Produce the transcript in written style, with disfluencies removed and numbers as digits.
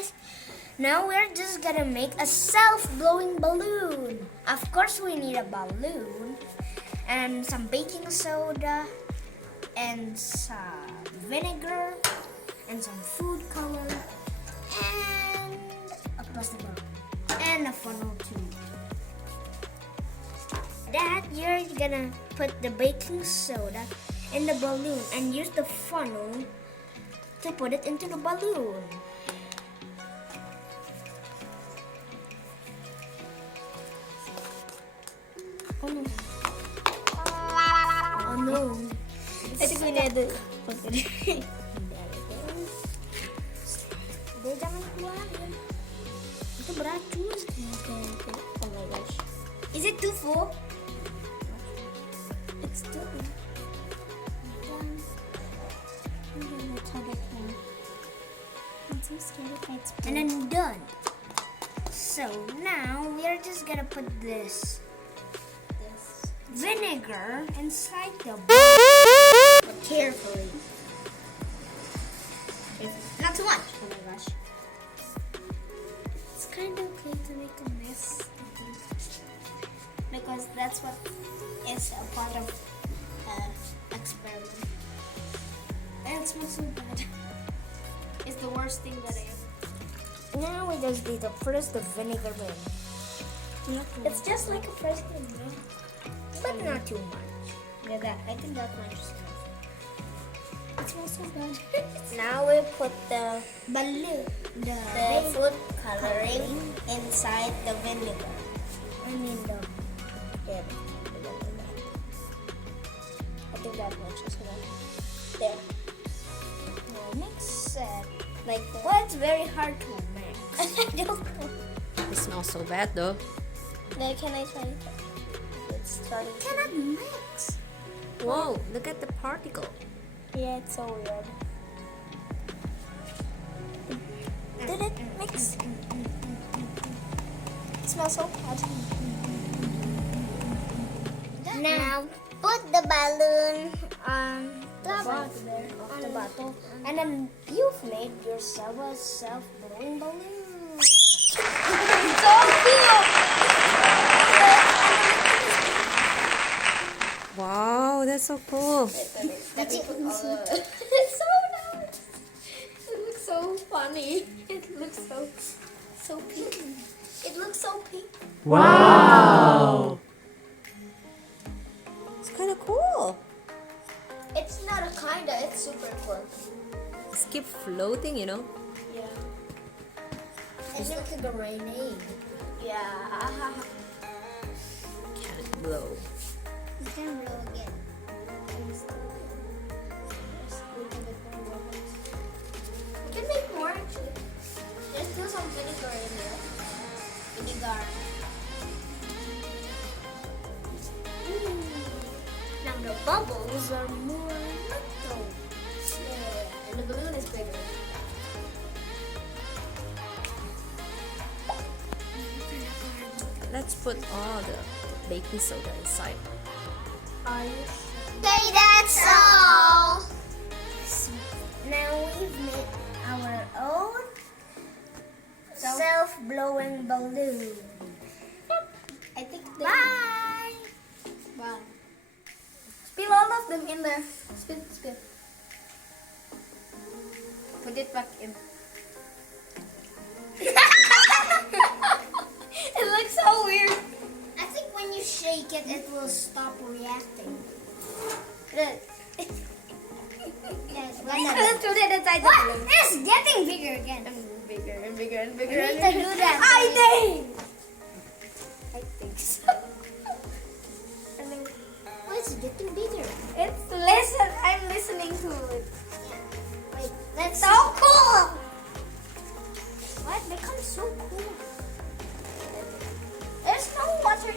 guys, now we're just gonna make a self-blowing balloon. Of course we need a balloon and some baking soda and some vinegar and some food color and a plastic ball and a funnel too. That you're gonna put the baking soda in the balloon and use the funnel to put it into the balloon. Oh no. Oh no. I think we need to put it in. Dia jangan keluarin. Itu beracun. Okay. Oh my gosh. Is it too full? It's too full. I'm so scared if I explode. And then done. So now we are just gonna put this vinegar inside the bowl. But carefully. Not too much. Oh my gosh. It's kind of okay to make a mess, I think. Because that's what is a part of experiment. And it smells so bad. It's the worst thing that I ever. Now we just need to press the vinegar in. It's just like a fresh cream, right? But not too much. Yeah, I think that much is enough. It smells so bad. Now we put the Balloon. the food coloring inside the vinegar. I mean the I think that much is enough. There. Now mix it like that. Well, it's very hard to mix. I don't know. It smells so bad though. Now can I try it? It's starting. Cannot mix. Whoa, look at the particle. Yeah, it's so weird. Did it mix? It smells so bad. Now put the balloon on the bottle, and then you've made yourself a self-blowing balloon. So cool! Wow, that's so cool. It's so nice. It looks so funny. It looks so pink. It looks so pink. Wow. It's kind of cool. It's not a kinda. It's super cool. Just keep floating, you know. Yeah. It's like a grenade. Yeah. Can't blow. You can blow again. We can make more actually. There's still some vinegar in there. Vinegar. Now the bubbles are more little. Yeah, and the balloon is bigger. Let's put all the baking soda inside. Are you sure? Okay, that's all. Now we've made our own self-blowing balloon. I think Bye. Bye. Spill all of them in there. Spill. Put it back in. It looks so weird. I think when you shake it, it will stop reacting. Look. Yes, Let's put it inside the balloon. It's getting bigger again. Bigger and bigger and bigger. We need to do that. I think so. Oh, it's getting bigger. I'm listening to it. Yeah. Wait, let's So cool. What? Becomes so cool. There's no water in